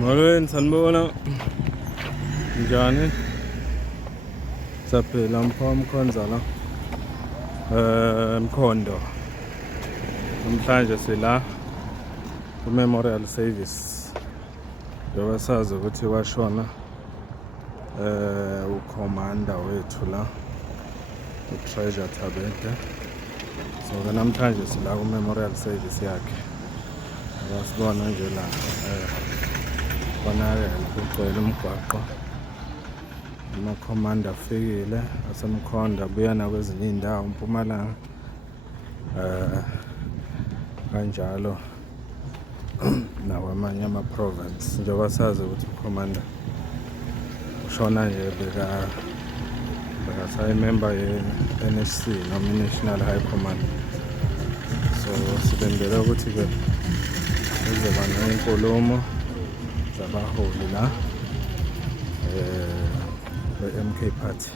Molweni sanibona njani? Saphila umkhonza la Mkhondo. Namhlanje sila ku-memorial service. Njengoba sazi ukuthi washona ukhomanda wethu la uTreasure Thabete. So namhlanje sila ku-memorial service yakhe. Abasibona nje la bonakele kugcwele umgwaqo. Amakhomanda afikile asemkhonda abuya nakwezinye indawo eMpumalanga kanjalo nakwamanye ama-province. Njengoba sazi ukuthi ukhomanda ushona nje bekasayimember ye-NHC noma i-National High Command. So silindele ukuthi-ke kuzoba ney'nkulumo zabaholi la be-MK Party,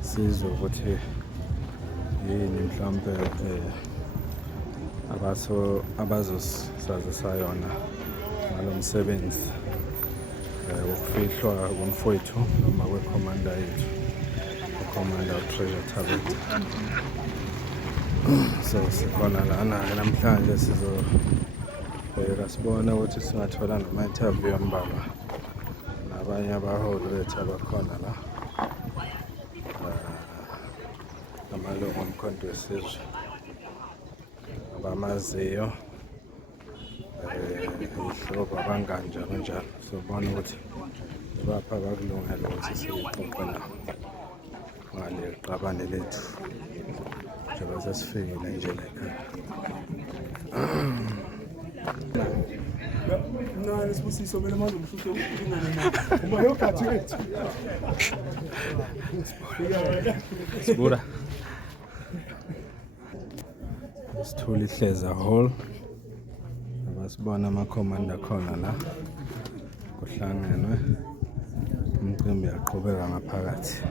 sizwe ukuthi yini mhlawumbe abazosazisa yona ngalo msebenzi wokufihlwa komfowethu noma kwekhomanda yethu, ukhomanda uTreasure Thabete. So sikhona lana-ke namhlanje sizobheka sibona ukuthi singathola nama-interview ambalwa nabanye abaholi bethu abakhona la, amalungu omkhonto wesizwe abamaziyo, ihlobo abangani njalo njalo. Sobona ukuthi ibapha abakulungele ukuthi sixoxe nabo ngale qabane lethu njengoba sesifikile nje la ekhaya. Nani sibusiso mina manje umshuthe ukulingana naye. Uma yogathi wethu. Sibura. Sithole ihleza hall. Abasibona amakhomanda khona la. Kuhlangenwe. Umcimbi yaqhubeka ngaphakathi.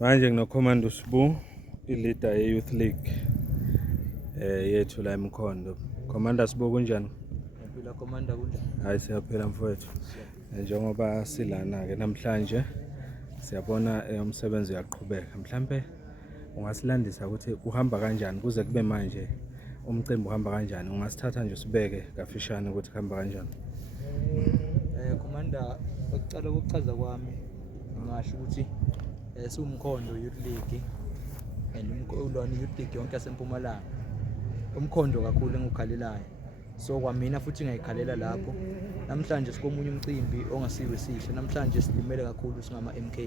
Manje nginokhomanda uSibu, i-leader ye-Youth League yethu la eMkhondo. Khomanda Sibu kunjani? Phila khomanda kunjani? Hayi siyaphila mfowethu. Njengoba silana-ke namhlanje siyabona umsebenzi uyaqhubeka. Mhlambe ungasilandisa ukuthi uhamba kanjani kuze kube manje umcimbi uhamba kanjani? Ungasithatha nje sibeke kafishane ukuthi kuhamba kanjani. Khomanda, ukucala ukuchaza kwami ngisho ukuthi siwumkhondo Youth League and ulona Youth League yonke yaseMpumalanga. Umkhondo kakhulu engukhalelayo. So kwamina futhi ngiyikhalela lapho. Namhlanje sikomunye umcimbi ongasiwe sihle. Namhlanje silimele kakhulu singama MK.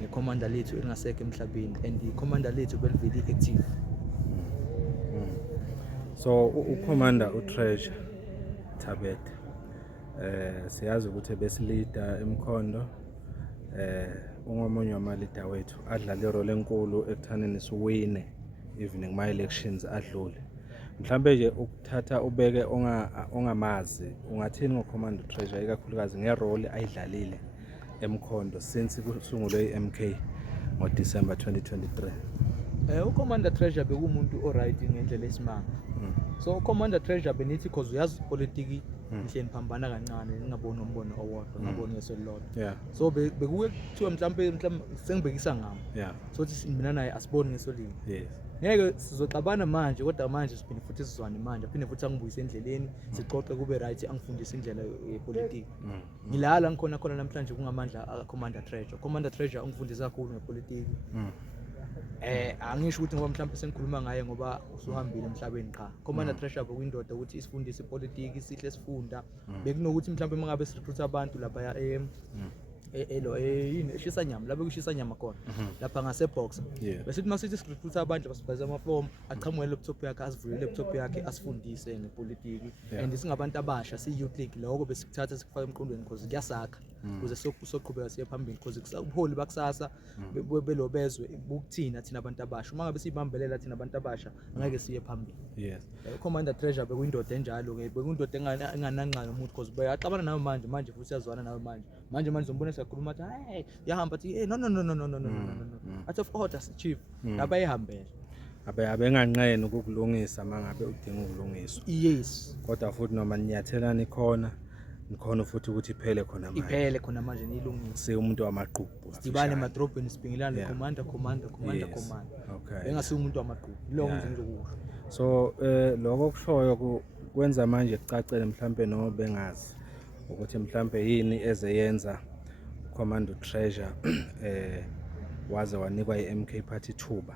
Ngekhomanda lethu elingasekho emhlabeni and ikhomanda lethu beliveli active. So ukhomanda uTreasure Thabete siyazi ukuthi besilida eMkhondo, ungomunye wama-leader wethu adlala irole enkulu ekuthaneni siwine even kuma-elections adlule. Mhlambe nje ukuthatha ubeke ongamazi ungathini ngokhomanda uTreasure ikakhulukazi ngerole ayidlalile eMkhondo since kusungulwe i-MK ngoDisemba 2023? Ukhomanda Treasure bekumuntu oright ngendlela esimanga. So ukhomanda Treasure benithi because uyazi politiki nhleni phambana kancane ngingabona umbono owodwa ngabona ngesolodwa. Yeah. So bekuke kuthiwa mhlambe sengibekisa ngami. Yeah. So thi mina naye asiboni ngesolini. Yes. Ngeke sizoxabana manje kodwa manje siphinde futhi sizwane manje aphinde futhi angibuyise endleleni sixoxe kube right angifundise indlela yepolitiki. Ngilala ngikhona namhlanje kungamandla akhomanda Treasure. Khomanda Treasure angifundisa kakhulu ngepolitiki. Angisho ukuthi ngoba mhlawumbe sengikhuluma ngaye ngoba usuhambile emhlabeni cha. Khomanda Treasure bekuyindoda ukuthi isifundise ipolitiki sihle sifunda. Bekunokuthi mhlawumbe mangabe sirecruit abantu lapha yini eshisa nyama lapho kushisa nyama khona lapha ngase-box besithi masithi recruit abantu basibhaza amaform aqhamuke laptop yakhe asivulele laptop yakhe asifundise ngepolitiki and singabantu abasha si-Youth League lokho besikuthatha sikufaka emqondweni because kuyasakha ukuze soqhubeka siye phambili because ubuholi bakusasa belobezwe bukuthina thina abantu abasha uma ngabe sibambelela thina abantu abasha ngeke siye phambili. Yes. Commander Treasure bekuyindoda enjalo ke bekuyindoda engananqana umuntu because bayaxabana nawe manje futhi yazwana nawe manje uzombona sekhuluma athi hey yahamba athi no athi of orders chief laba ehambele abenganqeni ukukulungisa mangabe udinga ukulungiswa yes kodwa futhi noma ninyathelana nikhona futhi ukuthi iphele khona manje nilungise umuntu wamaqhubu sidibane emadrobheni sibingelane commander okay engasiyo umuntu wamaqhubu lokho ngizokusho so lokho kushoyo kwenza manje kucacele mhlambe no bengazi ukuthi mhlambe yini ezeyenza Commander Treasure waze wanikwa iMK Party thuba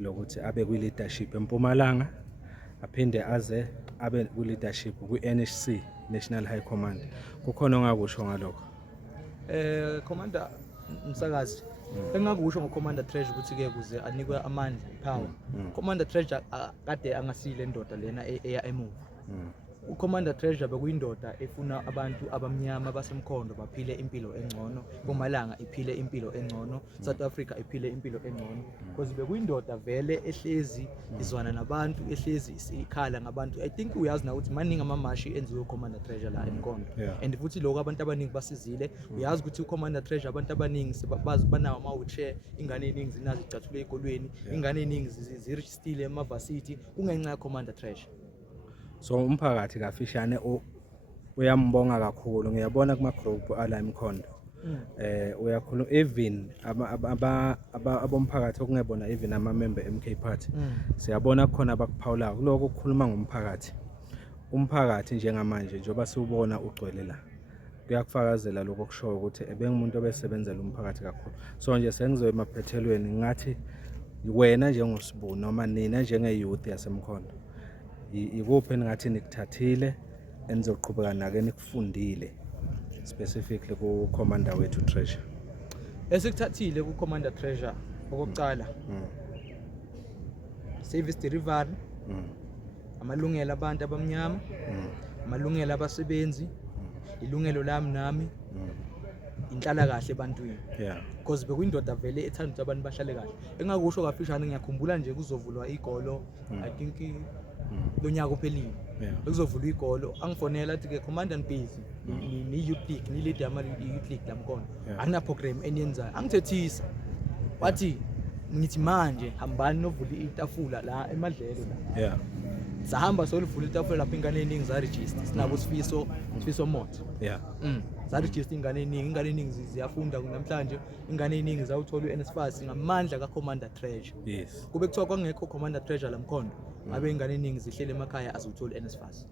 lokuthi abe kwi leadership eMpumalanga aphinde aze abe ku leadership ku NHC National High Command kukhona ongakusho ngalokho Commander Msakazi engakusho ngoCommander Treasure ukuthi ke kuze anikwe amandla power Commander Treasure kade angasile ndoda lena eya emuva uCommander Treasure bekuyindoda efuna abantu abamnyama basemkhondo baphile impilo engcono Mpumalanga iphile impilo engcono South Africa iphile impilo engcono because bekuyindoda vele ehlezi izwana nabantu ehlezi isikhala ngabantu I think uyazi na ukuthi maningi amamashi enziwe uCommander Treasure la emkhondo and futhi lokho abantu abaningi basizile uyazi ukuthi uCommander Treasure abantu abaningi sebabazi banawo ama-wheelchair ingane eningi zinazo icathule ezikolweni ingane eningi zirejistile ema-varsity kungenxa yaCommander Treasure. So umphakathi kafishane uyambonga kakhulu ngiyabona kuma group ala emkhondo uyakhuluma even abomphakathi okungebona even ama member MK Party siyabona khona abakuphawula kuloko ukukhuluma ngomphakathi umphakathi njengamanje njoba siubona ugcwele la kuyakufakazela lokho kusho ukuthi ebengumuntu obesebenzela umphakathi kakhulu so nje sengizoya emaphethelweni ngathi wena njengosibu noma nina njenge youth yasemkhondo ikuphi engathi nikuthathile enizoqhubeka nake nikufundile specifically ku commander wethu Treasure esikuthathile ku Commander Treasure okokucala service delivery amalungelo abantu abamnyama amalungelo abasebenzi ilungelo lami nami inhlala kahle ebantwini because bekuyindoda vele ethanda ukuthi abantu bahlale kahle engakusho kafishane ngiyakhumbula nje kuzovulwa igolo I think lonyaka uphelile bekuzovulwa igolo angifonela athi ke Commander Mpisi ni youth league ni leader ama youth league lamkhondo angina program eniyenzayo angithethisa wathi ngithi manje hambani novula itafula la emadlelo la sahamba solivula itafula lapha ingane eningi za register sinabo sifiso moto za register ingane eningi ziyafunda namhlanje ingane eningi zawuthola uNSFAS ngamandla kaCommander Treasure kube kuthiwa kwangekho Commander Treasure lamkhondo abe ingane eningi zihlele emakhaya azuthola uNSFAS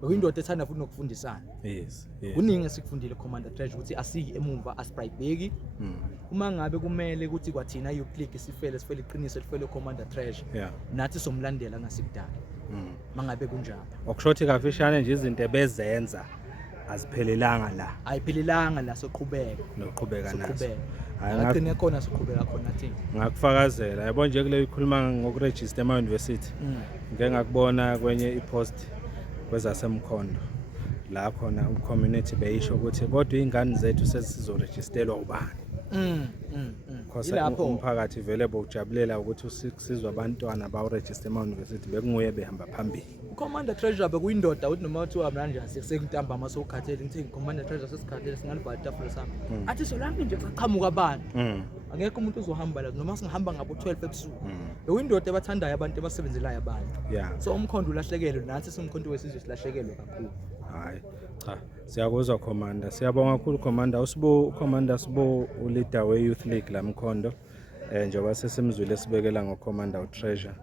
bekuyindoda ethanda futhi nokufundisana kuningi esikufundile Commander Treasure ukuthi asiki emumva asprayibheki uma ngabe kumele ukuthi kwathina you click sifele iqiniso lifele Commander Treasure nathi somlandela ngasikudala mangabe kunjalo okushothi kafishane nje izinto ebezenza aziphelelanga la ayiphelelanga la soqhubeka noqhubeka nazo ngaqine khona soqhubeka khona thina ngakufakazela yabo nje kule ikhuluma ngokuregister ema university ngeke ngakubona kwenye ipost kwezasemkhondo la khona community beyisho ukuthi kodwa ingane zethu sesizoregisterwa ubani umphakathi vele bokujabulela ukuthi usizwe abantwana baregister ema university bekunguye behamba phambili Commander Treasure bekuyindoda uthi noma uthiwa manje sekuntamba amasokhathele ngithi Commander Treasure sesikhathele singalibhala itafula sami athi solami nje qhamuka abantu angekho umuntu uzohamba la noma singihamba ngabo 12 ebusuku bekuyindoda ebathandayo abantu abasebenzelayo abantu so umkhondo ulahlekelwe nathi simkhondo wesizwe silahlekelwe kakhulu hayi cha siyakuzwa Commander siyabonga kakhulu Commander Commander Sibo uleader we youth league lamkhondo njengoba sesimzwile sibekela ngoCommander Treasure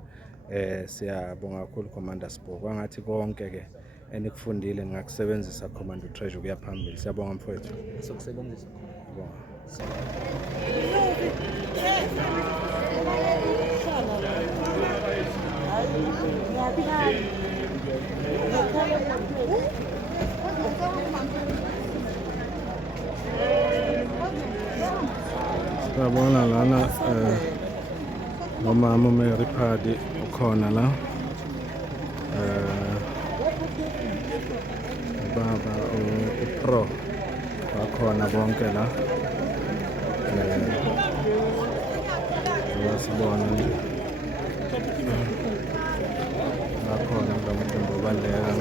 siyabonga kakhulu Commander Sibo kwangathi konke ke enikufundile ngakusebenzisa Commander Treasure kuya phambili siyabonga mfowethu sokusebenzisa Siyabona lana nomama Mary Phadi ukhona la baba uPro bakhona bonke la wasibona nje bakhona ngamuntu obaleka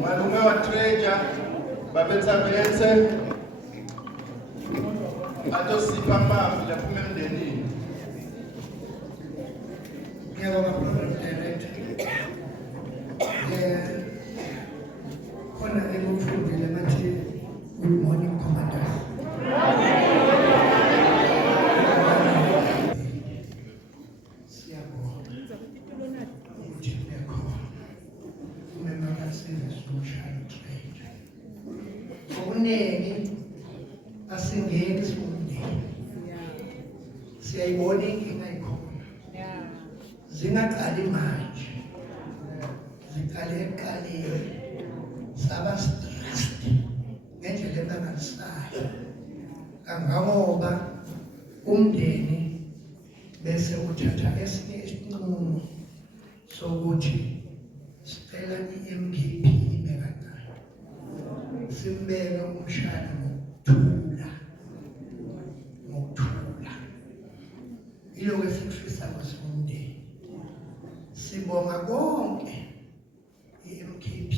Malume wa Treasure babethabethe atosipha amafi lapha emndenini. Ngiyabonga Program Director. Khona ekufundile bathi good morning Commander. Siyabonga ukuthi bekhona umemaka service social trade. Okuningi asingeni sikumndeni. Siyayibona inkinga ikhona. Zingaqali manje. Ziqale ekuqaleni. Saba stressed ngendlela engangalisayo. Kangangoba umndeni bese uthatha esinye isinqumo sokuthi sicela i-MKP ime kancane. Simbeke umshana ngokuthula. Ilokho esikufisa kwasomndeni. Sibonga konke i-MKP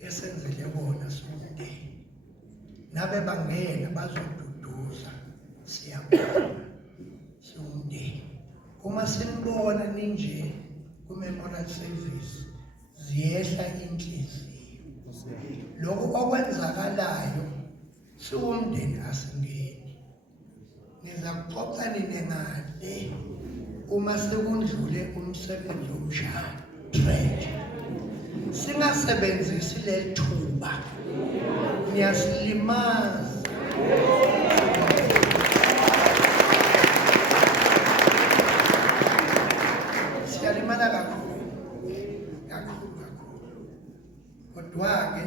esenzele bona somndeni. Nabe bangena bazoduduza siyabona somndeni. Uma simbona ninje ku-memorial service ziyehla inhliziyo. Lokho okwenzakalayo siwumndeni asingeni. Niza kuxoxa nine ngale uma sekundlule umsebenzi womshado trade. Singasebenzisi leli thuba. Niyasilimaza. Siyalimala kakhulu. Kodwa-ke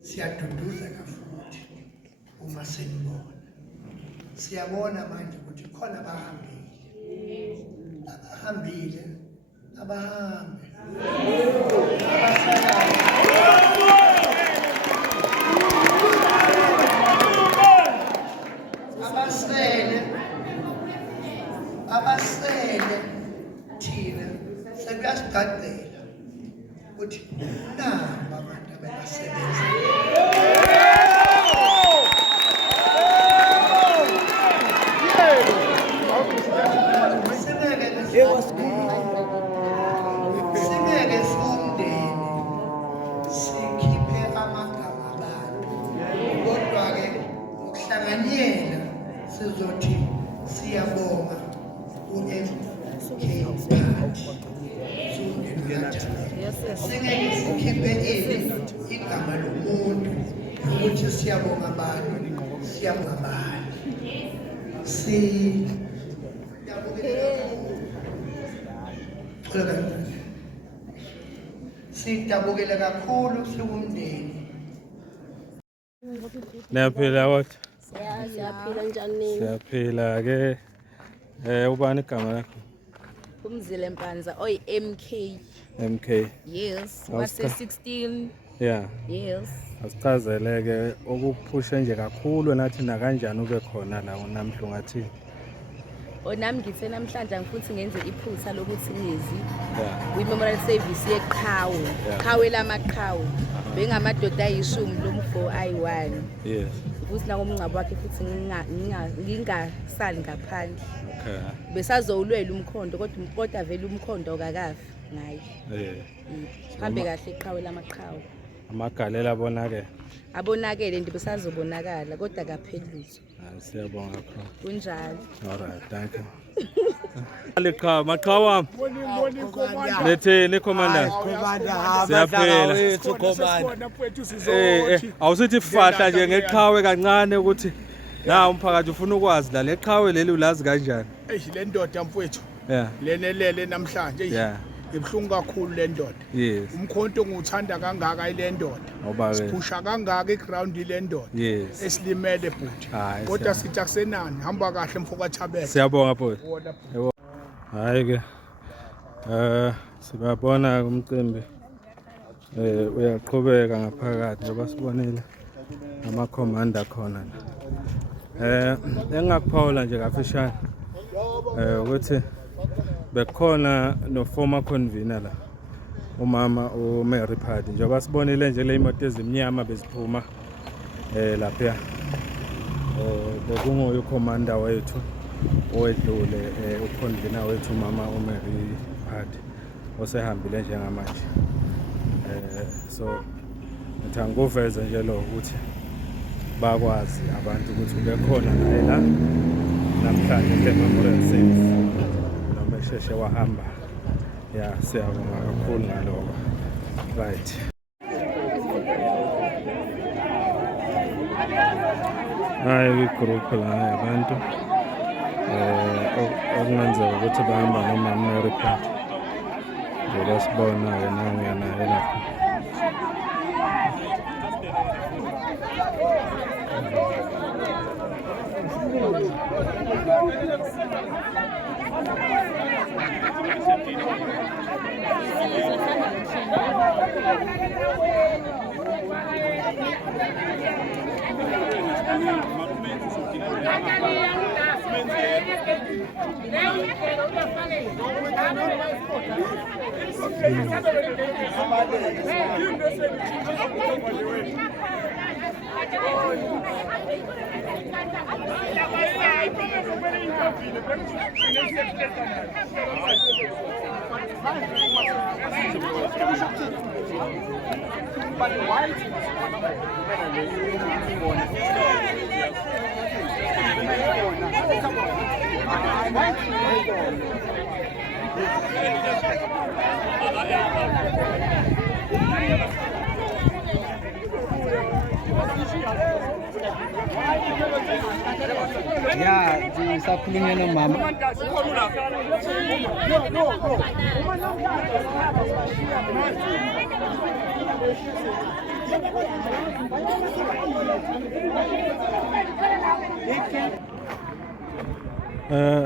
siyaduduzeka futhi uma sinibona. Siyabona manje ukuthi khona abahambile abahambe abasele thina uyasicacela ukuthi namba abantu abasebenza singeke siwumndeni sikhiphe amagama abantu kodwa-ke ukuhlanganyela sizothi siyabonga u-MK singeke sikhiphe igama lomuntu ukuthi siyabonga abantu siyabonga abantu sidabukele kakhulu siwumndeni. Niyaphila kodwa? Siyaphila njani? Siyaphila ke. Ubani igama lakho? Umzile Mpanza oy MK. MK. Yes, wase 16. Yeah. Yes. Asichazeleke okuphushe nje kakhulu nathi na kanjani ube khona la namhla ngathi. Nami ngithe namhlanje futhi ngenze iphutha lokuthi ngizi Yeah. kwi-memorial service yeqhawe. Qhawe lamaqhawe. Bengamadoda ayishumi lomfo ayi1. Yes. Futhi nakumncabo wakhe futhi ngingasali ngaphandle. Okay. Besazowulwela umkhondo kodwa vele umkhondo kakafi ngaye. Hambe kahle iqhawe lamaqhawe. Amagalela Abonakele nje besazobonakala kodwa kaphelutho. Siyabonga kakhulu. Kunjalo. Alright, thank you. Aliqhawe maqhawe. Letheni commandant. Siyaphila. Awusithi fahla nje ngeqhawe kancane ukuthi na umphakathi ufuna ukwazi la leqhawe leli ulazi kanjani? Le ndoda mfowethu. Yeah. Lenelele namhlanje. Yeah. Ibhlungu kakhulu le ndoda. Yes. Umkhonto nguthanda kangaka ile ndoda. Awubawe. Siphusha kangaka iground ile ndoda. Yes. Esilimele futhi. Kodwa sithi akusenani hamba kahle mfoka Thabela. Siyabonga futhi. Hayi ke. Sibabona umcimbi. Uyaqhubeka ngaphakathi njengoba sibonile ama commander khona la. Engakuphawula nje kafishane. Ukuthi bekhona no former convener la. Umama uMary Phadi njengoba sibonile nje le imoto ezimnyama beziphuma lapha. Bekunguye commander wethu owedlule uconvener wethu umama uMary Phadi osehambile njengamanje. So ngithanguveza nje lo ukuthi bakwazi abantu ukuthi bekhona naye la namhlanje le memorial service noma esheshe wahamba. Yeah, siyabonga kakhulu ngalokho. Right. Hayi igroup la abantu okungenzeka ukuthi bahamba noma Mary Phadi. Njengoba sibona ke naye naye lapha. Ya, disakhulunywe nomama.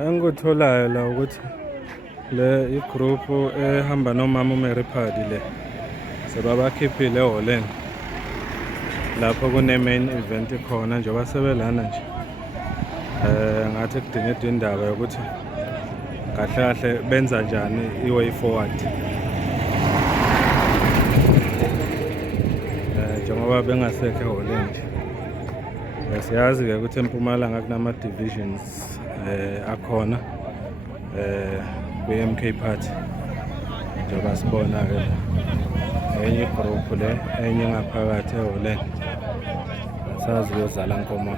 Engikutholayo la ukuthi le igroup ehamba nomama uMary Phadi le sebabakhiphile eholeni lapho kune main event khona njengoba sebelana nje ngathi kudingidwa indaba yokuthi kahle kahle benza njani i-way forward njengoba bengasekho eHolland. Siyazi-ke ukuthi eMpumalanga kunama-divisions akhona kwi-MK Party njengoba sibona-ke enye igroup le enye ngaphakathi eHolland sazi uyozala Nkomo.